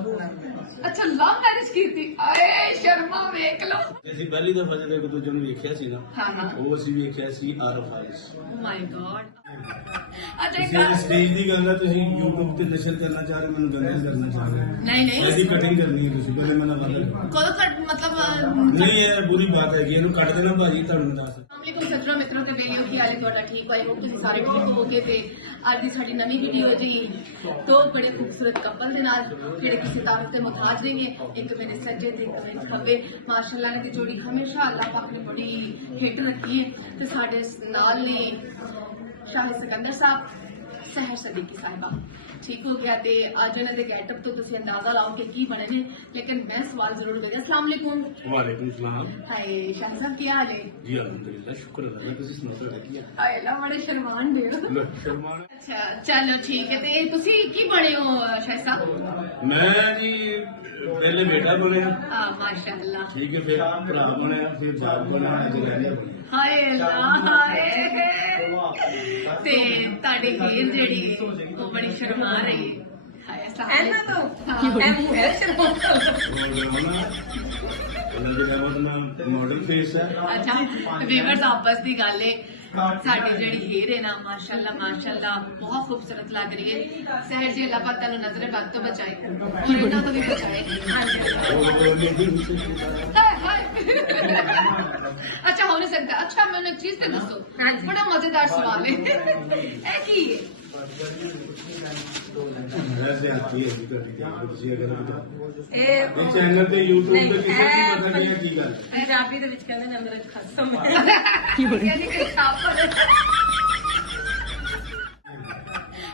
अच्छा love marriage की थी आए शर्मा वेख लो ਅਸੀਂ ਪਹਿਲੀ ਦਫਾ ਜਦੋਂ ਇੱਕ ਦੂਜੇ ਨੂੰ ਵੇਖਿਆ ਸੀ ਨਾ हाँ हाँ ਉਹ ਅਸੀਂ ਵੇਖਿਆ ਸੀ ਆਰਫਾਈਸ माय गॉड अच्छा एक ਤੁਸੀਂ ਸਟੇਜ ਦੀ ਗੱਲ ਆ ਤੁਸੀਂ YouTube ਤੇ ਨਸ਼ਰ ਕਰਨਾ ਚਾਹ ਰਹੇ ਹੋ ਮੈਨੂੰ ਗੰਦਾ ਕਰਨਾ ਚਾਹ ਰਹੇ ਹੋ नहीं नहीं ਇਹਦੀ ਕਟਿੰਗ ਕਰਨੀ ਹੈ ਤੁਸੀਂ ਪਹਿਲੇ ਮੈਨੂੰ ਬਤਾ कदों कट मतलब ਨਹੀਂ ਇਹ ਬੁਰੀ ਬਾਤ ਹੈਗੀ ਇਹਨੂੰ ਕੱਟ ਦੇਣਾ ਭਾਜੀ ਤੁਹਾਨੂੰ ਦੱਸ ਅਸਲਾਮੁਅਲੈਕੁਮ ਸੱਜਣੋ ਮਿੱਤਰੋ ਤੇ ਵੇਲਿਓ ਕੀ ਹਾਲ ਹੈ ਤੁਹਾਡਾ ਠੀਕ ਹੋਏ ਤੁਸੀਂ ਸਾਰੇ ਠੀਕ ਹੋਗੇ ਤੇ ਅੱਜ ਦੀ ਸਾਡੀ ਨਵੀਂ ਵੀਡੀਓ ਦੀ ਦੋ ਬੜੇ ਖੂਬਸੂਰਤ ਕਪਲ ਦੇ ਨਾਲ ਜਿਹੜੇ ਕਿਸੇ ਤਾਰਫ ਤੇ ਮੁਹਤਾਜ ਨਹੀਂ ਹੈ ਇੱਕ ਮੇਰੇ ਸੱਜੇ ਤੇ ਇੱਕ ਮੇਰੇ ਖੱਬੇ ਮਾਸ਼ਾਅੱਲਾ ਨੇ ਦੀ ਜੋੜੀ ਹਮੇਸ਼ਾ ਅੱਲਾਹ ਪਾਕ ਨੇ ਬੜੀ ਹਿੱਟ ਰੱਖੀ ਹੈ ਤੇ ਸਾਡੇ ਨਾਲ ਨੇ ਸ਼ਾਹਿਦ ਸਿਕੰਦਰ ਸਾਹਿਬ सहर सदीकी साहिबा ठीक हो गया ते आज उन्होंने दे गेटअप तो तुसी अंदाजा लाओ कि की बने ने लेकिन मैं सवाल जरूर करूं अस्सलाम वालेकुम ਵਾਲੇਕੁਮ ਸਲਾਮ हाय शाहिद साहब क्या हाल है ਜੀ ਅਲਹਮਦੁਲਿਲਾ ਸ਼ੁਕਰ ਅल्लाह ਤੁਸੀਂ ਸੁਣਾਓ ਤੁਹਾਡਾ ਕੀ हाय ला बड़े शर्मान दे हो ਹੈ ਸ਼ਰਮਾਨ अच्छा चलो ठीक है ते तुसी की बने हो शाहिद साहब ਮੈਂ ਜੀ ਪਹਿਲੇ ਬੇਟਾ ਬਣਿਆ हां माशाअल्लाह ਠੀਕ ਹੈ ਫਿਰ ਭਰਾ ਬਣਿਆ ਫਿਰ ਬਾਪ ਬਣਿਆ ਜਗਾਰਿਆ ਬਣਿਆ हाय अल्लाह हाय ते ताड़ी हीर जेड़ी वो बड़ी शर्मा रही हाय ਐਨਾ अस्सलाम ਤੋਂ ਐ ਮੂੰਹ ਹੈ ਸ਼ਰਮ ਉਹਨਾਂ ਦੇ ਨਾਲ ਮਾਡਲ ਫੇਸ ਹੈ अच्छा व्यूअर्स आपस की गल है साडी जेड़ी हेर है ना माशाल्लाह बहुत खूबसूरत लग रही है सहर जी अल्लाह पाक तैनू नजर बद तो बचाए और इन्हां तो भी बचाए हाय हाय अच्छा हो नहीं सकता अच्छा मैंने एक चीज ते दसो बड़ा मजेदार सवाल है ए की है वैसे आती है ਤੁਸੀਂ ਅਗਰ ਇਹ ਇਹ ਚੈਨਲ ਤੇ YouTube ਤੇ ਕਿਸੇ ਦੀ ਪਤਾ ਨਹੀਂ ਹੈ ਕੀ ਗੱਲ ਪੰਜਾਬੀ ਦੇ ਵਿੱਚ ਕਹਿੰਦੇ ਨੇ ਮੇਰੇ ਖਸਮ यानी कि छापर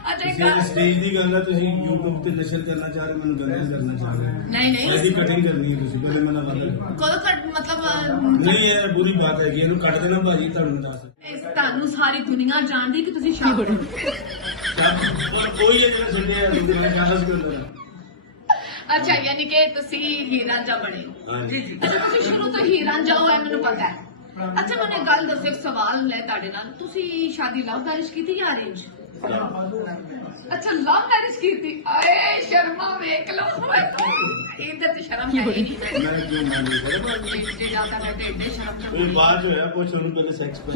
अच्छा एक ਤੁਸੀਂ ਸਟੇਜ ਦੀ ਗੱਲ ਆ ਤੁਸੀਂ YouTube ਤੇ ਨਸ਼ਰ ਕਰਨਾ ਚਾਹ ਰਹੇ ਹੋ ਮੈਨੂੰ ਗੰਦਾ ਕਰਨਾ ਚਾਹ ਰਹੇ ਹੋ नहीं नहीं ਇਹਦੀ ਕਟਿੰਗ ਕਰਨੀ ਹੈ ਤੁਸੀਂ ਪਹਿਲੇ ਮੈਨੂੰ ਬਤਾ कदों कट मतलब ਨਹੀਂ ਇਹ ਬੁਰੀ ਬਾਤ ਹੈਗੀ ਇਹਨੂੰ ਕੱਟ ਦੇਣਾ ਭਾਜੀ ਤੁਹਾਨੂੰ ਦੱਸ ਤੁਹਾਨੂੰ ਸਾਰੀ ਦੁਨੀਆ ਜਾਣਦੀ ਕਿ ਤੁਸੀਂ ਸ਼ਾਹਰ ਹੋ ਪਰ ਕੋਈ ਇਹ ਜਿਹੜਾ ਸੁਣਿਆ ਦੁਨੀਆ ਕਾਹਸ ਕਰਦਾ ਅੱਛਾ ਯਾਨੀ ਕਿ ਤੁਸੀਂ ਹੀਰਾਂ ਜਾ ਬਣੇ ਹਾਂਜੀ ਅੱਛਾ ਤੁਸੀਂ ਸ਼ੁਰੂ ਤੋਂ ਹੀਰਾਂ ਜਾਓ ਐ ਮੈਨੂੰ ਪਤਾ ਹੈ ਅੱਛਾ ਮੈਨੂੰ ਇੱਕ ਗੱਲ ਦੱਸੋ ਇੱਕ ਸਵਾਲ ਹੈ ਤੁਹਾਡੇ ਨਾਲ ਤੁਸੀਂ ਸ਼ਾਦੀ ਲਵ ਮੈਰਿਜ ਕੀਤੀ ਜਾਂ ਅਰੇਂਜ ਅੱਛਾ ਲਵ ਮੈਰਿਜ ਕੀਤੀ ਆਏ ਸ਼ਰਮਾ ਵੇਖ ਲਓ ਇਹਦੇ ਤੇ ਸ਼ਰਮ ਹੈ ਹੀ ਨਹੀਂ ਮੈਂ ਕਿਉਂ ਮੰਨੀ ਕਰੇ ਜੇ ਜਾਂਦਾ ਮੈਂ ਤੇ ਏਡੇ ਸ਼ਰਮ ਕੋਈ ਬਾਤ ਹੋਇਆ ਪੁੱਛ ਉਹਨੂੰ ਪਹਿਲੇ ਸੈਕਸ ਪਰ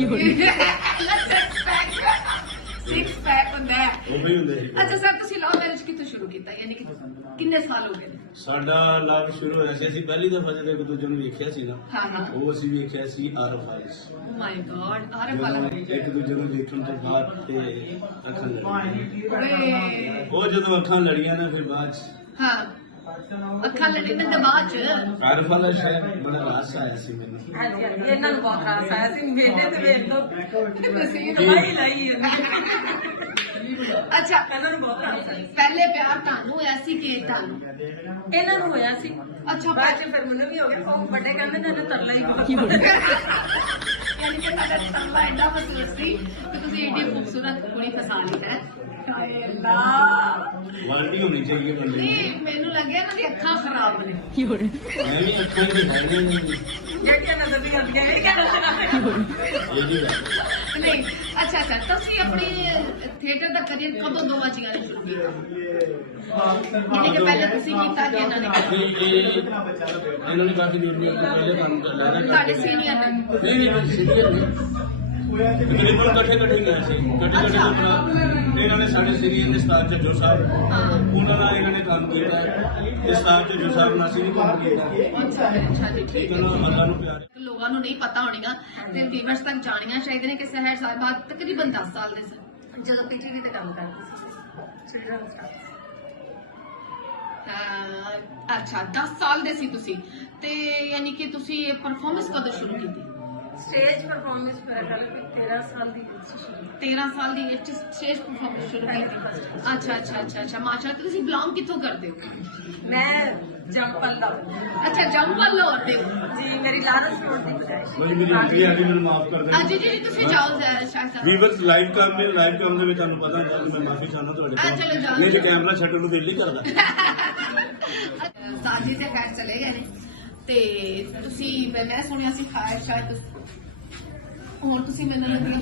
ਸਿਕਸ ਪੈਕ ਹੁੰਦਾ ਹੈ ਉਹ ਵੀ ਹੁੰਦੇ ਸੀ ਅੱਛਾ ਸਰ ਤੁਸੀਂ ਲਵ ਮੈਰਿਜ ਕਿੱਥੋਂ ਸ਼ੁਰੂ ਕੀਤਾ ਯਾਨੀ ਕਿ ਕਿੰਨੇ ਸਾਲ ਹੋ ਗਏ ਸਾਡਾ ਲਵ ਸ਼ੁਰੂ ਹੋਇਆ ਸੀ ਅਸੀਂ ਪਹਿਲੀ ਦਫਾ ਜਦੋਂ ਇੱਕ ਦੂਜੇ ਨੂੰ ਵੇਖਿਆ ਸੀ ਨਾ ਹਾਂ ਹਾਂ ਉਹ ਅਸੀਂ ਵੇਖਿਆ ਸੀ ਆਰਫਾਈਸ ਓ ਮਾਈ ਗॉड ਆਰੇ ਵਾਲਾ ਇੱਕ ਦੂਜੇ ਨੂੰ ਦੇਖਣ ਤੋਂ ਬਾਅਦ ਤੇ ਅੱਖਾਂ ਲੜੀਆਂ ਓਏ ਉਹ ਜਦੋਂ ਅੱਖਾਂ ਲੜੀਆਂ ਨਾ ਫਿਰ ਬਾਅਦ 'ਚ ਹਾਂ ਅੱਖਾਂ ਲੜੀ ਮੈਂ ਦਬਾਅ ਚ ਆਰਫਾਲਾ ਸ਼ਾਇਦ ਬੜਾ ਰਾਸ ਆਇਆ ਸੀ ਮੈਨੂੰ ਹਾਂਜੀ ਹਾਂਜੀ ਇਹਨਾਂ ਨੂੰ ਬਹੁਤ ਖਾਸ ਆਇਆ ਸੀ ਮੇਰੇ ਤੇ ਵੇਖ ਲਓ ਤੁਸੀਂ ਲਾਈ ਲਾਈ ਅੱਛਾ ਇਹਨਾਂ ਨੂੰ ਬਹੁਤ ਖਾਸ ਆਇਆ ਪਹਿਲੇ ਪਿਆਰ ਤੁਹਾਨੂੰ ਹੋਇਆ ਸੀ ਕਿ ਤੁਹਾਨੂੰ ਇਹਨਾਂ ਨੂੰ ਹੋਇਆ ਸੀ ਅੱਛਾ ਬਾਅਦ ਚ ਫਿਰ ਮੈਨੂੰ ਵੀ ਹੋ ਗਿਆ ਉਹ ਵੱਡੇ ਕਹਿੰਦੇ ਨੇ ਇਹਨੇ ਤਰਲਾ ਹੀ ਬਹੁਤ ਯਾਨੀ ਕਿ ਤੁਹਾਡਾ ਤਰਲਾ ਐਡਾ ਮਸੂਸ ਸੀ ਕਿ ਤੁਸੀਂ ਏਡੀ ਖੂਬਸੂਰਤ ਕੁੜੀ ਫਸਾ ਲਈ ਹੈ ਹਾਏ ਅੱਲਾ ਕੁਆਲਿਟੀ ਹੋਣੀ ਚਾਹੀਏ ਬੰਦੇ ਦੀ ਨਹੀਂ ਮੈਨੂੰ ਲੱਗਿਆ ਇਹਨਾਂ ਦੀ ਅੱਖਾਂ ਖਰਾਬ ਨੇ ਮੈਂ ਵੀ ਅੱਖਾਂ ਦੇ ਬੈਠੇ ਨੇ ਜਿਹੜੀਆਂ ਨਜ਼ਰ ਨਹੀਂ ਆਉਂਦੀਆਂ ਇਹ ਕਹਿੰਦੇ ਇਹ ਜੀ ਗੱਲ ਨਹੀਂ ਅੱਛਾ ਅੱਛਾ ਤੁਸੀਂ ਆਪਣੀ ਥੀਏਟਰ ਦਾ ਕਰੀਅਰ ਕਦੋਂ ਦੋਵਾਂ ਚੀਜ਼ਾਂ ਨੇ ਸ਼ੁਰੂ ਕੀਤਾ ਯਾਨੀ ਕਿ ਪਹਿਲੇ ਤੁਸੀਂ ਕੀਤਾ ਕਿ ਇਹਨਾਂ ਨੇ ਕੀਤਾ ਇਹਨਾਂ ਨੇ ਕਾਫੀ ਦੂਰ ਤੋਂ ਪਹਿਲੇ ਕੰਮ ਕਰ ਲਿਆ ਤੁਹਾਡੇ ਸੀਨੀਅਰ ਨੇ ਨਹੀਂ ਸੀਨੀਅਰ ਤਕਰੀਬਨ ਇਕੱਠੇ ਗਏ ਸੀ ਇਕੱਠੇ ਇਹਨਾਂ ਨੇ ਸਾਡੇ ਸੀਨੀਅਰ ਦੇ ਸਟਾਰ ਤੇ ਜੋ ਸਾਹਿਬ ਉਹਨਾਂ ਨਾਲ ਇਹਨਾਂ ਨੇ ਕੰਮ ਕੀਤਾ ਤੇ ਸਟਾਰ ਤੇ ਜੋ ਸਾਹਿਬ ਨਾਲ ਅਸੀਂ ਵੀ ਕੰਮ ਕੀਤਾ ਅੱਛਾ ਜੀ ਠੀਕ ਠੀਕ ਹੈ ਹੈ ਨਾ ਅੱਲਾ ਨੂੰ ਪਿਆਰ ਲੋਕਾਂ ਨੂੰ ਨਹੀਂ ਪਤਾ ਹੋਣੀਗਾ ਤੇ ਵੀਵਰਸ ਤੱਕ ਜਾਣੀਆਂ ਚਾਹੀਦੇ ਨੇ ਕਿ ਸਹਿਰ ਸਾਹਿਬਾ ਤਕਰੀਬਨ 10 ਸਾਲ ਦੇ ਸਨ ਜਦੋਂ ਪੀਟੀਵੀ ਤੇ ਕੰਮ ਕਰਦੀ ਸੀ ਚਿਲਡਰਨ ਅੱਛਾ 10 ਸਾਲ ਦੇ ਸੀ ਤੁਸੀਂ ਤੇ ਯਾਨੀ ਕਿ ਤੁਸੀਂ ਪਰਫਾਰਮੈਂਸ ਕਦੋਂ ਸ਼ੁਰੂ ਕੀਤੀ ਸਟੇਜ ਪਰਫਾਰਮੈਂਸ ਮੇਰਾ ਕੱਲ 13 ਸਾਲ ਦੀ ਏਜ 'ਚ ਸ਼ੁਰੂ 13 ਸਾਲ ਦੀ ਏਜ 'ਚ ਸਟੇਜ ਪਰਫਾਰਮੈਂਸ ਸ਼ੁਰੂ ਕੀਤੀ ਅੱਛਾ ਮਾਸ਼ਾਅੱਲਾ ਤੁਸੀਂ ਬਿਲੋਂਗ ਕਿੱਥੋਂ ਕਰਦੇ ਹੋ ਮੈਂ ਜੰਪਲ ਦਾ ਅੱਛਾ ਜੰਪਲ ਲਾਹੌਰ ਹੋ ਜੀ ਮੇਰੀ ਲਾਰੈਂਸ ਰੋਡ ਦੀ ਬਜਾਏ ਮੇਰੀ ਐਂਟਰੀ ਆ ਗਈ ਮੈਨੂੰ ਮਾਫ ਕਰ ਦੇਣਾ ਜੀ ਜੀ ਤੁਸੀਂ ਜਾਓ ਸ਼ਾਇਦ ਸਾਹਿਬ ਵੀਵਰਸ ਲਾਈਵ ਕੰਮ ਦੇ ਵਿੱਚ ਤੁਹਾਨੂੰ ਪਤਾ ਹੁੰਦਾ ਕਿ ਮੈਂ ਮਾਫੀ ਚਾਹੁੰਦਾ ਤੁਹਾਡੇ ਚਲੋ ਜਾਓ। ਕੋਲ ਨਹੀਂ ਤੇ ਕੈਮਰਾ ਛੱਡਣ ਨੂੰ ਦਿਲ ਨਹੀਂ ਕਰਦਾ ਸਾਜੀ ਤੇ ਖੈਰ ਚਲੇ ਗਏ ਨੇ ਤੇ ਤੁਸੀਂ ਮੈਂ ਸੁਣਿਆ ਸੀ ਖਾਇਰ ਸ਼ਾਇਦ ਹੁਣ ਤੁਸੀਂ ਮੈਨੂੰ ਲੱਗਿਆ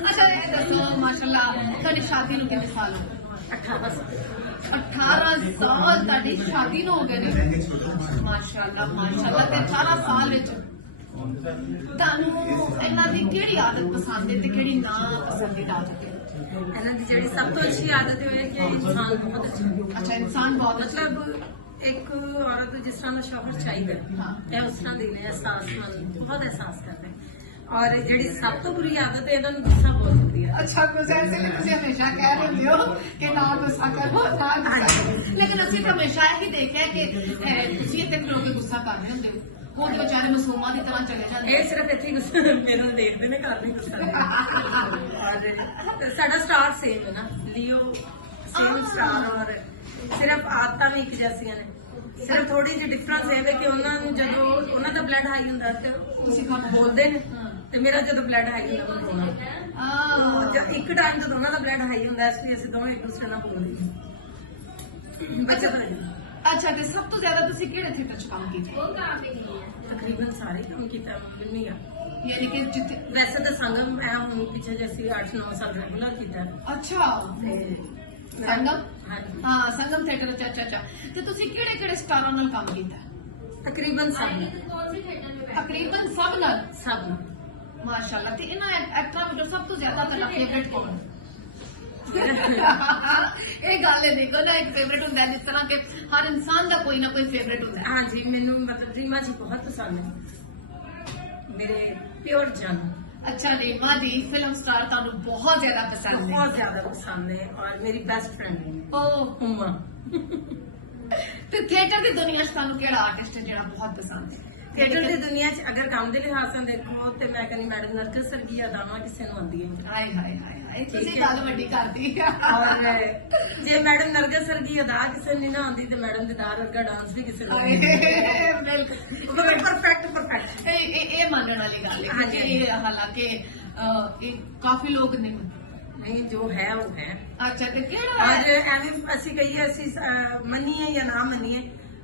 ਅੱਛਾ ਇਹ ਦੱਸੋ ਮਾਸ਼ਾਅੱਲਾ ਤੁਹਾਡੀ ਸ਼ਾਦੀ ਨੂੰ ਕਿੰਨੇ ਸਾਲ ਹੋ ਗਏ 18 ਸਾਲ 18 ਸਾਲ ਤੁਹਾਡੀ ਸ਼ਾਦੀ ਨੂੰ ਹੋ ਗਏ ਨੇ ਮਾਸ਼ਾਅੱਲਾ ਮਾਸ਼ਾਅੱਲਾ ਤੇ 18 ਸਾਲ ਵਿੱਚ ਤੁਹਾਨੂੰ ਇਹਨਾਂ ਦੀ ਕਿਹੜੀ ਆਦਤ ਪਸੰਦ ਹੈ ਤੇ ਕਿਹੜੀ ਨਾ ਪਸੰਦੀਦਾ ਆਦਤ ਹੈ ਇਹਨਾਂ ਦੀ ਜਿਹੜੀ ਸਭ ਤੋਂ ਅੱਛੀ ਆਦਤ ਇਹ ਹੈ ਕਿ ਇਨਸਾਨ ਬਹੁਤ ਅੱਛਾ ਹੈ। ਅੱਛਾ ਇਨਸਾਨ ਬਹੁਤ ਮਤਲਬ ਇੱਕ ਔਰਤ ਨੂੰ ਜਿਸ ਤਰ੍ਹਾਂ ਦਾ ਸ਼ੌਹਰ ਚਾਹੀਦਾ ਹਾਂ। ਇਹ ਉਸ ਤਰ੍ਹਾਂ ਦੀ ਨੇ ਅਹਿਸਾਸਮੰਦ ਬਹੁਤ ਅਹਿਸਾਸ ਕਰਦੇ ਔਰ ਜਿਹੜੀ ਸਭ ਤੋਂ ਬੁਰੀ ਆਦਤ ਹੈ ਇਹਨਾਂ ਨੂੰ ਗੁੱਸਾ ਬਹੁਤ ਹੁੰਦੀ ਹੈ। ਅੱਛਾ ਗੁੱਸਾ ਇਸ ਲਈ ਤੁਸੀਂ ਹਮੇਸ਼ਾ ਕਹਿ ਰਹੇ ਹੋ ਕਿ ਨਾ ਗੁੱਸਾ ਕਰੋ ਨਾ ਗੁੱਸਾ ਕਰੋ। ਲੇਕਿਨ ਅਸੀਂ ਤਾਂ ਹਮੇਸ਼ਾ ਇਹ ਦੇਖਿਆ ਕਿ ਤੁਸੀਂ ਇੱਥੇ ਖਲੋ ਕੇ ਗੁੱਸਾ ਕਰ ਰਹੇ ਹੁੰਦੇ ਹੋ ਉਹ ਤੇ ਵਿਚਾਰੇ ਮਾਸੂਮਾਂ ਦੀ ਤਰ੍ਹਾਂ ਚਲੇ ਜਾਂਦੇ ਇਹ ਸਿਰਫ ਇੱਥੇ ਹੀ ਗੁੱਸਾ ਮੈਨੂੰ ਦੇਖਦੇ ਨੇ ਘਰ ਵੀ ਗੁੱਸਾ ਔਰ ਸਾਡਾ ਸਟਾਰ ਸੇਮ ਹੈ ਨਾ ਲੀਓ ਸੇਮ ਸਟਾਰ ਔਰ ਸਿਰਫ ਆਦਤਾਂ ਵੀ ਇੱਕ ਜੈਸੀਆਂ ਨੇ ਸਿਰਫ ਥੋੜੀ ਜਿਹੀ ਡਿਫਰੈਂਸ ਇਹ ਹੈ ਕਿ ਉਹਨਾਂ ਨੂੰ ਜਦੋਂ ਉਹਨਾਂ ਦਾ ਬਲੱਡ ਹਾਈ ਹੁੰਦਾ ਤੇ ਤੁਸੀਂ ਕੰਮ ਬੋਲਦੇ ਨੇ ਤੇ ਮੇਰਾ ਜਦੋਂ ਬਲੱਡ ਹਾਈ ਹੁੰਦਾ ਉਹ ਬੋਲਣਾ ਜਦ ਇੱਕ ਟਾਈਮ ਜਦੋਂ ਉਹਨਾਂ ਦਾ ਬਲੱਡ ਹਾਈ ਹੁੰਦਾ ਇਸ ਲਈ ਅਸੀਂ ਦੋਵੇਂ ਇੱਕ ਦੂਸਰੇ ਨਾਲ ਬੋਲਦੇ ਹਾਂ ਬੱਚੇ ਤਾਂ ਅੱਛਾ ਤੇ ਸਭ ਤੋਂ ਜ਼ਿਆਦਾ ਤੁਸੀਂ ਕਿਹੜੇ ਥੀਏਟਰ 'ਚ ਕੰਮ ਕੀਤਾ ਤਕਰੀਬਨ ਸਾਰੇ ਕੰਮ ਕੀਤਾ ਬਿਲਨੀ ਆ ਯਾਨੀ ਕਿ ਜਿੱਥੇ ਵੈਸੇ ਤਾਂ ਸੰਗਮ ਮੈਂ ਹੁਣ ਪਿੱਛੇ ਜੈਸੀ 8-9 ਸਾਲ ਰੈਗੂਲਰ ਕੀਤਾ ਅੱਛਾ ਤੇ ਸੰਗਮ ਹਾਂਜੀ ਹਾਂ ਸੰਗਮ ਥੀਏਟਰ ਅੱਛਾ ਤੇ ਤੁਸੀਂ ਕਿਹੜੇ ਕਿਹੜੇ ਸਟਾਰਾਂ ਨਾਲ ਕੰਮ ਕੀਤਾ ਤਕਰੀਬਨ ਸਭ ਤਕਰੀਬਨ ਸਭ ਨਾਲ ਸਭ ਮਾਸ਼ਾਅੱਲਾ ਤੇ ਇਹਨਾਂ ਐਕਟਰਾਂ ਵਿੱਚੋਂ ਸਭ ਤੋਂ ਜ਼ਿਆਦਾ ਤੁਹਾਡਾ ਫੇਵਰੇਟ ਕੌਣ ਹੈ ਇਹ ਗੱਲ ਹੈ ਦੇਖੋ ਨਾ ਇੱਕ ਫੇਵਰੇਟ ਹੁੰਦਾ ਹੈ ਜਿਸ ਤਰ੍ਹਾਂ ਕਿ ਹਰ ਇਨਸਾਨ ਦਾ ਕੋਈ ਨਾ ਕੋਈ ਫੇਵਰੇਟ ਹੁੰਦਾ ਹੈ ਹਾਂਜੀ ਮੈਨੂੰ ਮਤਲਬ ਰੀਮਾ ਜੀ ਬਹੁਤ ਪਸੰਦ ਹੈ ਮੇਰੇ ਪਿਓਰ ਜਨ ਅੱਛਾ ਰੀਮਾ ਦੀ ਫਿਲਮ ਸਟਾਰ ਤੁਹਾਨੂੰ ਬਹੁਤ ਜ਼ਿਆਦਾ ਪਸੰਦ ਹੈ ਬਹੁਤ ਜ਼ਿਆਦਾ ਪਸੰਦ ਹੈ ਔਰ ਮੇਰੀ ਬੈਸਟ ਫਰੈਂਡ ਹੈ ਉਹ ਉਮਾ ਤੇ ਥੀਏਟਰ ਦੀ ਦੁਨੀਆ 'ਚ ਤੁਹਾਨੂੰ ਕਿਹੜਾ ਆਰਟਿਸਟ ਹੈ ਜਿਹੜਾ ਬਹੁਤ ਪਸੰਦ ਹੈ ਥੀਏਟਰ ਦੀ ਦੁਨੀਆ 'ਚ ਅਗਰ ਕੰਮ ਦੇ ਲਿਹਾਜ਼ ਨਾਲ ਦੇਖੋ ਤੇ ਮੈਂ ਕਹਿੰਦੀ ਮੈਡਮ ਨਰਗਸ ਸਰ ਦੀ ਅਦਾਵਾਂ ਕਿਸੇ ਨੂੰ ਆਉਂਦੀ ਹੈ ਹਾਏ ਹਾਏ ਹਾਏ ਹਾਏ ਤੁਸੀਂ ਗੱਲ ਵੱਡੀ ਕਰਦੀ ਔਰ ਜੇ ਮੈਡਮ ਨਰਗਸ ਸਰ ਦੀ ਅਦਾ ਕਿਸੇ ਨੂੰ ਨਾ ਆਉਂਦੀ ਤੇ ਮੈਡਮ ਦੇ ਦਾਰ ਵਰਗਾ ਡਾਂਸ ਵੀ ਕਿਸੇ ਨੂੰ ਬਿਲਕੁਲ ਪਰਫੈਕਟ ਇਹ ਮੰਨਣ ਵਾਲੀ ਗੱਲ ਹੈ ਹਾਂਜੀ। ਇਹ ਹਾਲਾਂਕਿ ਇਹ ਕਾਫੀ ਲੋਕ ਨਹੀਂ ਮੰਨਦੇ ਨਹੀਂ ਜੋ ਹੈ ਉਹ ਹੈ ਅੱਛਾ ਤੇ ਕਿਹੜਾ ਔਰ ਐਵੇਂ ਅਸੀਂ ਕਹੀਏ ਅਸੀਂ ਮੰਨੀਏ ਜਾਂ ਨਾ ਮੰਨੀਏ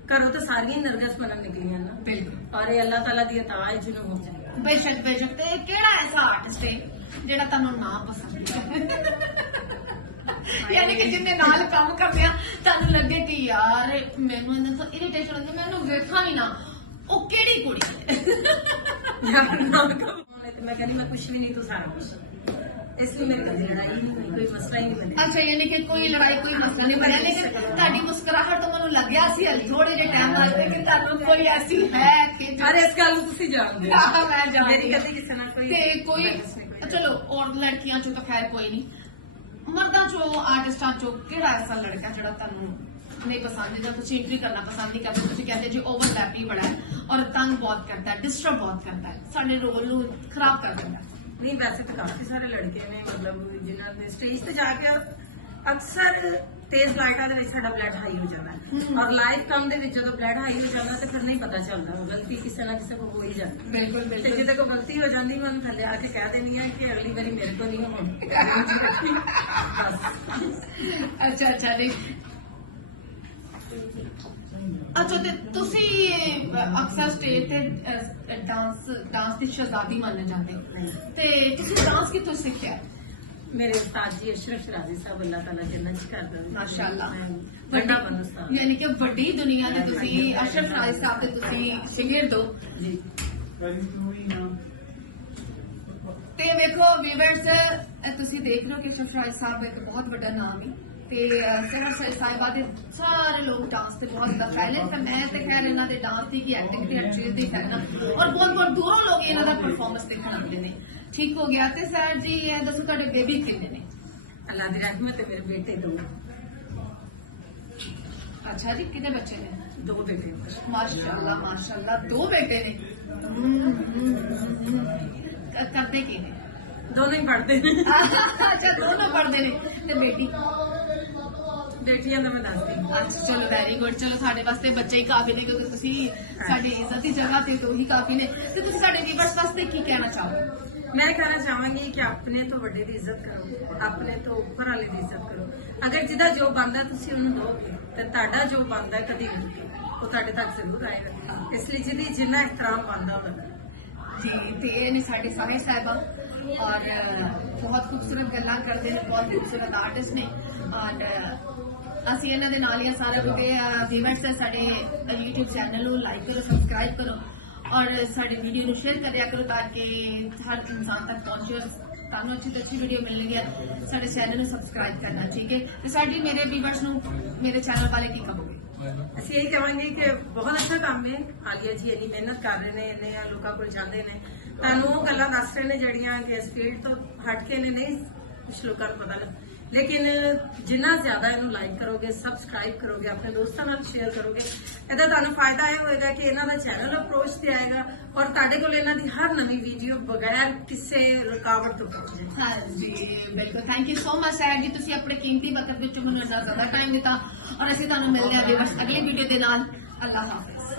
ਘਰੋਂ ਤਾਂ ਸਾਰੀਆਂ ਹੀ ਨਰਗਸ ਮੰਨਣ ਨਿਕਲੀਆਂ ਨਾ ਬਿਲਕੁਲ ਔਰ ਇਹ ਅੱਲਾਹ ਤਾਲਾ ਦੀ ਅਤਾ ਹੈ ਜਿਹਨੂੰ ਹੋ ਜਾਏ ਬੇਸ਼ੱਕ ਤੇ ਕਿਹੜਾ ਐਸਾ ਆਰਟਿਸਟ ਹੈ ਜਿਹੜਾ ਤੁਹਾਨੂੰ ਨਾ ਪਸੰਦ ਹੈ ਯਾਨੀ ਕਿ ਜਿੰਨੇ ਨਾਲ ਕੰਮ ਕਰਦੇ ਆ ਤੁਹਾਨੂੰ ਲੱਗੇ ਕਿ ਯਾਰ ਮੈਨੂੰ ਇਹਨਾਂ ਤੋਂ ਇਰੀਟੇਸ਼ਨ ਹੁੰਦੀ ਮੈਂ ਇਹਨੂੰ ਵੇਖਾਂ ਹੀ ਨਾ ਉਹ ਕਿਹੜੀ ਕੁੜੀ ਹੈ ਯਾਰ ਨਾ ਕਹੋ ਤੇ ਮੈਂ ਕਹਿੰਦੀ ਮੈਂ ਕੁਝ ਵੀ ਨਹੀਂ ਤੂੰ ਸਾਰਾ ਕੁਝ ਇਸ ਲਈ ਮੇਰੀ ਕਦੇ ਲੜਾਈ ਨਹੀਂ ਹੋਈ ਕੋਈ ਮਸਲਾ ਹੀ ਨਹੀਂ ਬਣਿਆ ਅੱਛਾ ਯਾਨੀ ਕਿ ਕੋਈ ਲੜਾਈ ਕੋਈ ਮਸਲਾ ਨਹੀਂ ਬਣਿਆ ਲੇਕਿਨ ਤੁਹਾਡੀ ਮੁਸਕਰਾਹਟ ਤੋਂ ਮੈਨੂੰ ਲੱਗਿਆ ਸੀ ਹਲ ਥੋੜੇ ਜਿਹੇ ਟਾਈਮ ਨਾਲ ਕਿ ਤੁਹਾਨੂੰ ਕੋਈ ਐਸੀ ਹੈ ਕਿ ਅਰੇ ਇਸ ਗੱਲ ਨੂੰ ਤੁਸੀਂ ਜਾਣਦੇ ਹਾਂ, ਮੈਂ ਜਾਣਦੀ ਮੇਰੀ ਹਾਂ। ਕਦੇ ਕਿਸੇ ਨਾਲ ਕੋਈ ਤੇ ਕੋਈ ਬਹਿਸ ਨਹੀਂ, ਕੋਈ ਚਲੋ ਔਰ ਲੜਕੀਆਂ ਚੋਂ ਤਾਂ ਖੈਰ ਕੋਈ ਨਹੀਂ ਮਰਦਾਂ ਚੋਂ ਆਰਟਿਸਟਾਂ ਚੋਂ ਕਿਹੜਾ ਐਸਾ ਲੜਕਾ ਜਿਹੜਾ ਤੁਹਾਨੂੰ ਨਹੀਂ ਪਸੰਦ ਜਾਂ ਤੁਸੀਂ ਇੰਟਰੀ ਕਰਨਾ ਪਸੰਦ ਨਹੀਂ ਕਰਦੇ ਤੁਸੀਂ ਕਹਿੰਦੇ ਜੀ ਓਵਰਲੈਪੀ ਬੜਾ ਹੈ ਔਰ ਤੰਗ ਬਹੁਤ ਕਰਦਾ ਹੈ ਡਿਸਟਰਬ ਬਹੁਤ ਕਰਦਾ ਹੈ ਸਾਡੇ ਰੋਲ ਨੂੰ ਖਰਾਬ ਕਰ ਦਿੰਦਾ ਹੈ ਨਹੀਂ ਵੈਸੇ ਤਾਂ ਕਾਫੀ ਸਾਰੇ ਲੜਕੇ ਨੇ ਮਤਲਬ ਜਿਨ੍ਹਾਂ ਦੇ ਸਟੇਜ ਤੇ ਜਾ ਕੇ ਅਕਸਰ ਤੇਜ਼ ਲਾਈਟਾਂ ਦੇ ਵਿੱਚ ਸਾਡਾ ਬਲੱਡ ਹਾਈ ਹੋ ਜਾਂਦਾ ਹੈ ਔਰ ਲਾਈਵ ਕੰਮ ਦੇ ਵਿੱਚ ਜਦੋਂ ਬਲੱਡ ਹਾਈ ਹੋ ਜਾਂਦਾ ਤੇ ਫਿਰ ਨਹੀਂ ਪਤਾ ਚੱਲਦਾ ਗਲਤੀ ਕਿਸੇ ਨਾ ਕਿਸੇ ਕੋਲ ਹੋ ਹੀ ਜਾਂਦੀ ਬਿਲਕੁਲ ਤੇ ਬਿਲਕੁਲ ਜਿਹਦੇ ਕੋਲ ਗਲਤੀ ਹੋ ਜਾਂਦੀ ਮੈਂ ਉਹਨੂੰ ਥੱਲੇ ਆ ਕੇ ਕਹਿ ਦੇਣੀ ਆ ਕਿ ਅਗਲੀ ਵਾਰੀ ਮੇਰੇ ਕੋਲ ਨਹੀਂ ਹੋਣੀ ਅੱਛਾ ਅੱਛਾ ਜੀ ਅੱਛਾ ਤੇ ਤੁਸੀਂ ਅਕਸਰ ਸਟੇਜ ਤੇ ਡਾਂਸ ਦੀ ਸ਼ਹਜ਼ਾਦੀ ਮੰਨੇ ਜਾਂਦੇ ਹੋ ਤੇ ਤੁਸੀਂ ਡਾਂਸ ਕਿੱਥੋਂ ਸਿੱਖਿਆ ਮੇਰੇ ਉਸਤਾਦ ਜੀ ਅਸ਼ਰਫ ਸ਼ਰਾਜ਼ੀ ਸਾਹਿਬ ਅੱਲਾਹ ਤਾਲਾ ਜੰਨਤ ਚ ਕਰਦਾ ਮਾਸ਼ਾਅੱਲਾ ਵੱਡਾ ਬੰਦਸਤਾਨ ਯਾਨੀ ਕਿ ਵੱਡੀ ਦੁਨੀਆ ਦੇ ਤੁਸੀਂ ਅਸ਼ਰਫ ਰਾਜ ਸਾਹਿਬ ਦੇ ਤੁਸੀਂ ਸ਼ਾਗਿਰਦ ਹੋ ਜੀ ਤੇ ਵੇਖੋ ਵੀਵਰਸ ਤੁਸੀਂ ਦੇਖ ਰਹੇ ਹੋ ਕਿ ਅਸ਼ਰਫ ਰਾਜ ਸਾਹਿਬ ਇੱਕ ਬਹੁਤ ਵੱਡਾ ਨਾਮ ਹੈ ਤੇ ਸਰ ਸਾਹਿਬਾ ਦੇ ਸਾਰੇ ਲੋਕ ਡਾਂਸ ਤੇ ਬਹੁਤ ਜ਼ਿਆਦਾ ਫੈਲੇ ਤੇ ਮੈਂ ਤੇ ਖੈਰ ਇਹਨਾਂ ਦੇ ਡਾਂਸ ਦੀ ਕੀ ਐਕਟਿੰਗ ਦੀ ਐਕਟ੍ਰੈਸ ਦੀ ਫੈਨ ਔਰ ਬਹੁਤ ਬਹੁਤ ਦੂਰੋਂ ਲੋਕ ਇਹਨਾਂ ਦਾ ਪਰਫਾਰਮੈਂਸ ਦੇਖਣ ਆਉਂਦੇ ਨੇ ਠੀਕ ਹੋ ਗਿਆ ਤੇ ਸਰ ਜੀ ਇਹ ਦੱਸੋ ਤੁਹਾਡੇ ਬੇਬੀ ਕਿੰਨੇ ਨੇ ਅੱਲਾਹ ਦੀ ਰਹਿਮਤ ਹੈ ਮੇਰੇ ਬੇਟੇ ਦੋ ਅੱਛਾ ਜੀ ਕਿੰਨੇ ਬੱਚੇ ਨੇ ਦੋ ਬੇਟੇ ਮਾਸ਼ਾਅੱਲਾ ਦੋ ਬੇਟੇ ਨੇ ਕਰਦੇ ਕੀ ਨੇ ਦੋਨੋਂ ਹੀ ਪੜ੍ਹਦੇ ਨੇ ਅੱਛਾ ਦੋਨੋਂ ਪੜ੍ਹਦੇ ਨੇ ਤੇ ਬੇਟੀ ਬੇਟੀਆਂ ਦਾ ਮੈਂ ਦੱਸਦੀ ਅੱਛਾ ਚਲੋ ਵੈਰੀ ਗੁੱਡ ਚਲੋ ਸਾਡੇ ਵਾਸਤੇ ਬੱਚੇ ਹੀ ਕਾਫੀ ਨੇ ਕਿਉਂਕਿ ਤੁਸੀਂ ਸਾਡੀ ਇੱਜ਼ਤ ਦੀ ਜਗ੍ਹਾ ਤੇ ਤੋਂ ਹੀ ਕਾਫੀ ਨੇ ਤੇ ਤੁਸੀਂ ਸਾਡੇ ਵੀਵਰਸ ਵਾਸਤੇ ਕੀ ਕਹਿਣਾ ਚਾਹੋਗੇ मैं कहना चाहूंगी कि अपने तो बड़े की इज्जत करो, अपने तो उपर वाले की इज्जत करो। अगर जिदा जो बनता तुसी उन्हें दोगे तो तुहाडा जो बनता कदी नहीं वो तुहाडे तक जरूर आएगा। इसलिए जिदी जिन्ना एहतराम बनता होगा जी ते ये ने साडे सारे साहिबा और बहुत खूबसूरत गल्लां करते हैं, बहुत खूबसूरत आर्टिस्ट ने और ਅਸੀਂ ਇਹਨਾਂ ਦੇ ਨਾਲ ਹੀ ਆ ਸਾਰਾ ਕਿਉਂਕਿ ਵੀਵਰਸ ਹੈ ਸਾਡੇ YouTube ਚੈਨਲ ਨੂੰ ਲਾਈਕ ਕਰੋ, ਸਬਸਕ੍ਰਾਈਬ ਕਰੋ ਔਰ ਸਾਡੀ ਵੀਡੀਓ ਨੂੰ ਸ਼ੇਅਰ ਕਰਿਆ ਕਰੋ ਤਾਂ ਕਿ ਹਰ ਇਨਸਾਨ ਤੱਕ ਪਹੁੰਚੇ। ਤੁਹਾਨੂੰ ਅੱਛੀ ਤੋਂ ਅੱਛੀ ਵੀਡੀਓ ਮਿਲਣੀ ਹੈ, ਸਾਡੇ ਚੈਨਲ ਨੂੰ ਸਬਸਕ੍ਰਾਈਬ ਕਰਨਾ ਠੀਕ ਹੈ। ਤੇ ਸਾਡੀ ਮੇਰੇ ਵੀਵਰਸ ਨੂੰ ਮੇਰੇ ਚੈਨਲ ਵਾਲੇ ਕੀ ਕਹੋਗੇ? ਅਸੀਂ ਇਹ ਕਹਾਂਗੇ ਕਿ ਬਹੁਤ ਅੱਛਾ ਕੰਮ ਹੈ। ਆਲੀਆ ਜੀ ਇੰਨੀ ਮਿਹਨਤ ਕਰ ਰਹੇ ਨੇ, ਇੰਨੇ ਲੋਕਾਂ ਕੋਲ ਜਾਂਦੇ ਨੇ, ਤੁਹਾਨੂੰ ਉਹ ਗੱਲਾਂ ਦੱਸ ਰਹੇ ਨੇ ਜਿਹੜੀਆਂ ਕਿ ਇਸ ਫੀਲਡ ਤੋਂ ਹਟ ਕੇ ਨੇ ਨਹੀਂ ਕੁਛ ਲੋਕਾਂ ਨੂੰ ਪਤਾ ਲੱਗ। लेकिन जिन्ना ज्यादा इन्हू लाइक करोगे, सब्सक्राइब करोगे, अपने दोस्तों नाल शेयर करोगे, ਇਹਦਾ ਤੁਹਾਨੂੰ ਫਾਇਦਾ ਇਹ ਹੋਏਗਾ ਕਿ ਇਹਨਾਂ ਦਾ ਚੈਨਲ ਅਪਰੋਚ ਤੇ ਆਏਗਾ ਔਰ ਤੁਹਾਡੇ ਕੋਲ ਇਹਨਾਂ ਦੀ ਹਰ ਨਵੀਂ ਵੀਡੀਓ ਬਗੈਰ ਕਿਸੇ ਰੁਕਾਵਟ ਤੋਂ ਪਹੁੰਚ ਜਾਏ। ਹਾਂਜੀ ਬਿਲਕੁਲ, ਥੈਂਕ ਯੂ ਸੋ ਮਚ ਸੈਰ ਜੀ, ਤੁਸੀਂ ਆਪਣੇ ਕੀਮਤੀ ਵਕਤ ਵਿੱਚੋਂ ਮੈਨੂੰ ਇੰਨਾ ਜ਼ਿਆਦਾ ਟਾਈਮ ਦਿੱਤਾ ਔਰ ਅਸੀਂ ਤੁਹਾਨੂੰ ਮਿਲਦੇ ਹਾਂ ਵੀਵਰਸ ਅਗਲੀ ਵੀਡੀਓ ਦੇ ਨਾਲ। ਅੱਲਾਹ ਹਾਫਿਜ਼।